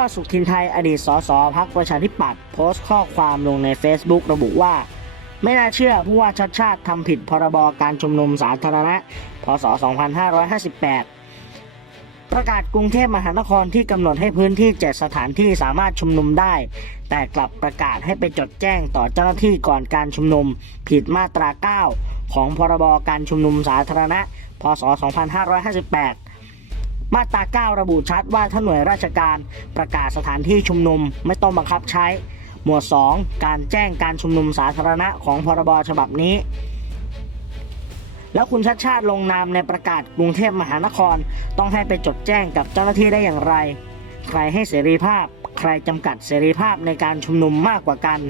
อดสุขทินไทยอดีตสสพักประชาธิปัตย์โพสต์ข้อความลงใน Facebook ระบุว่า ไม่น่าเชื่อผู้ว่าชัดชาติทำผิดพรบการชุมนุมสาธารณะ พศ 2558 ประกาศกรุงเทพมหานครที่กำหนดให้พื้นที่7สถานที่สามารถชุมนุมได้ แต่กลับประกาศให้ไปจดแจ้งต่อเจ้าหน้าที่ก่อนการชุมนุม ผิดมาตรา 9 ของพรบการชุมนุมสาธารณะ พศ 2558 มาตรา 9 ระบุชัดว่าถ้าหน่วยราชการประกาศสถานที่ชุมนุมไม่ต้องบังคับใช้ หมวด 2 การแจ้งการชุมนุมสาธารณะของพรบฉบับนี้ แล้วคุณชัดชาติลงนามในประกาศกรุงเทพมหานคร ต้องให้ไปจดแจ้งกับเจ้าหน้าที่ได้อย่างไร ใครให้เสรีภาพ ใครจำกัดเสรีภาพในการชุมนุมมากกว่ากัน